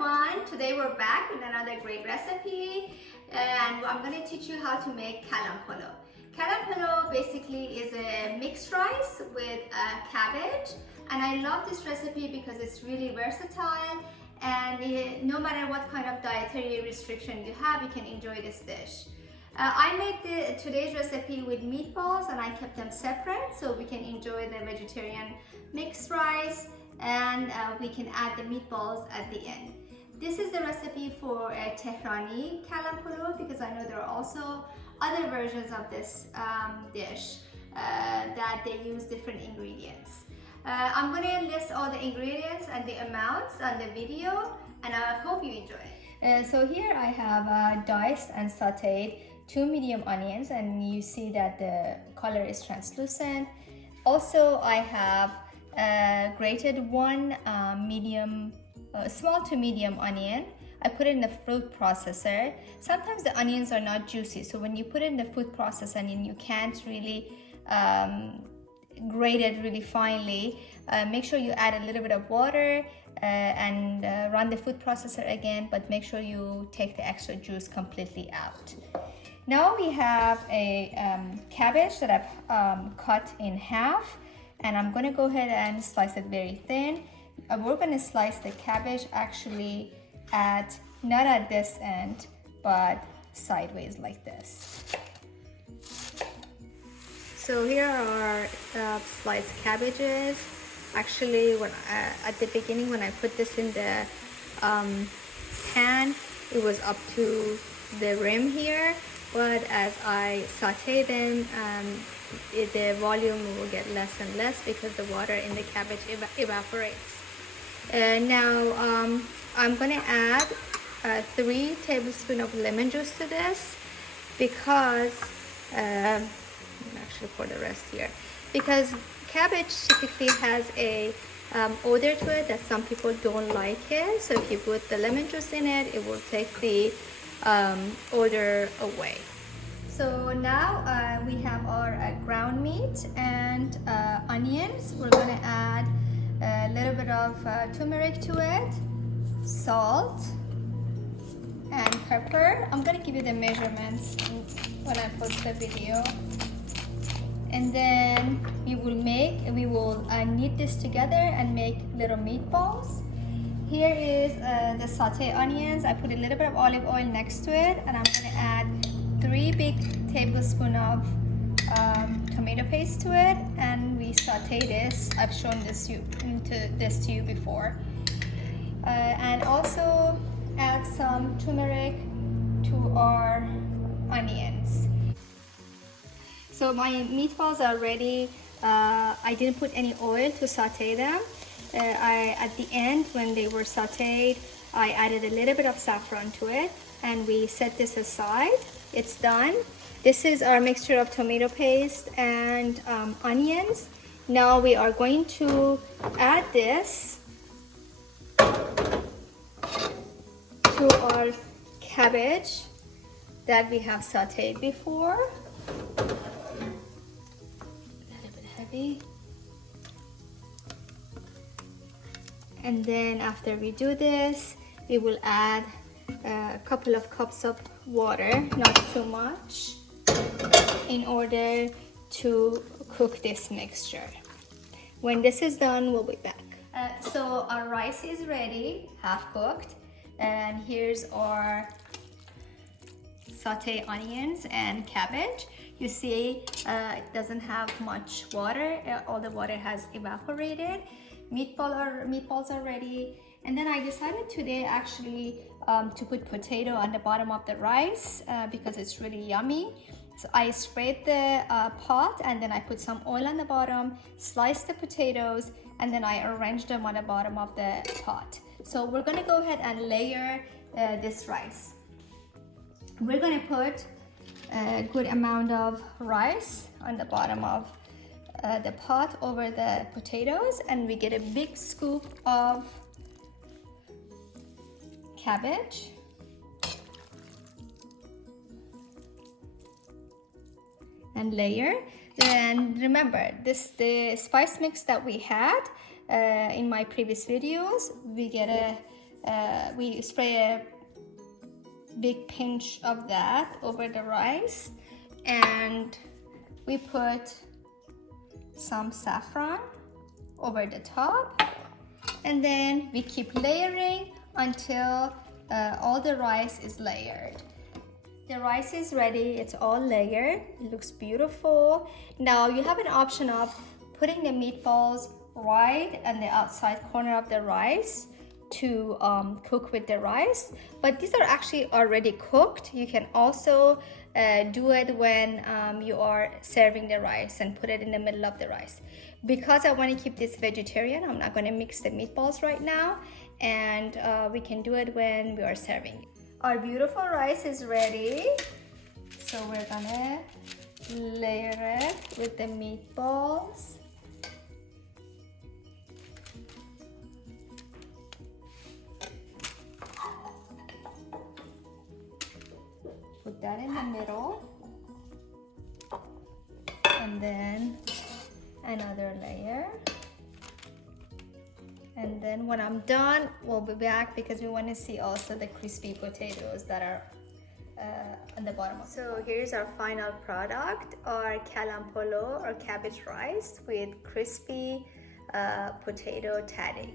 everyone, today we're back with another great recipe and I'm going to teach you how to make kalam polo. Kalam polo basically is a mixed rice with cabbage, and I love this recipe because it's really versatile and no matter what kind of dietary restriction you have, you can enjoy this dish. I made today's recipe with meatballs and I kept them separate so we can enjoy the vegetarian mixed rice, and we can add the meatballs at the end. This is the recipe for a Tehrani kalam polo because I know there are also other versions of this dish that they use different ingredients. I'm going to list all the ingredients and the amounts on the video, and I hope you enjoy it. So here I have diced and sautéed 2 medium onions, and you see that the color is translucent. Also I have grated 1 small to medium onion. I put it in the food processor. Sometimes the onions are not juicy, so when you put it in the food processor and you can't really grate it really finely, make sure you add a little bit of water and run the food processor again, but make sure you take the extra juice completely out. Now we have a cabbage that I've cut in half, and I'm going to go ahead and slice it very thin. We're going to slice the cabbage actually not at this end, but sideways like this. So here are sliced cabbages. Actually, at the beginning when I put this in the pan, it was up to the rim here, but as I saute them, the volume will get less and less because the water in the cabbage evaporates. Now I'm going to add 3 tablespoons of lemon juice to this because actually pour the rest here, because cabbage typically has a odor to it that some people don't like it. So if you put the lemon juice in it, it will take the odor away. So now we have our ground meat and onions. We're going to add a little bit of turmeric to it, salt and pepper. I'm going to give you the measurements when I post the video. And then we will knead this together and make little meatballs. Here is the sauté onions. I put a little bit of olive oil next to it, and I'm going to add 3 big tablespoons of tomato paste to it, and we sauté this. I've shown this to you before. And also add some turmeric to our onions. So my meatballs are ready. I didn't put any oil to saute them. At the end, when they were sauteed, I added a little bit of saffron to it, and we set this aside. It's done. This is our mixture of tomato paste and onions. Now we are going to add this to our cabbage that we have sauteed before. And then after we do this, we will add a couple of cups of water, not too much, in order to cook this mixture. When this is done, we'll be back. So our rice is ready, half cooked, and here's our sauté onions and cabbage. You see it doesn't have much water. All the water has evaporated. Meatballs are ready. And then I decided today actually to put potato on the bottom of the rice because it's really yummy. So I sprayed the pot, and then I put some oil on the bottom, sliced the potatoes, and then I arranged them on the bottom of the pot. So we're gonna go ahead and layer this rice. We're gonna put a good amount of rice on the bottom of the pot over the potatoes, and we get a big scoop of cabbage. And layer. And remember, the spice mix that we had in my previous videos, we get a we spray a big pinch of that over the rice, and we put some saffron over the top, and then we keep layering until all the rice is layered. The rice is ready, it's all layered, it looks beautiful. Now you have an option of putting the meatballs right on the outside corner of the rice to cook with the rice, but these are actually already cooked. You can also do it when you are serving the rice and put it in the middle of the rice. Because I want to keep this vegetarian, I'm not going to mix the meatballs right now, and we can do it when we are serving. Our beautiful rice is ready, so we're gonna layer it with the meatballs. Put that in the middle, and then another layer, and then when I'm done we'll be back because we want to see also the crispy potatoes that are on the bottom. So here's our final product, our Kalam polo or cabbage rice with crispy potato tatty.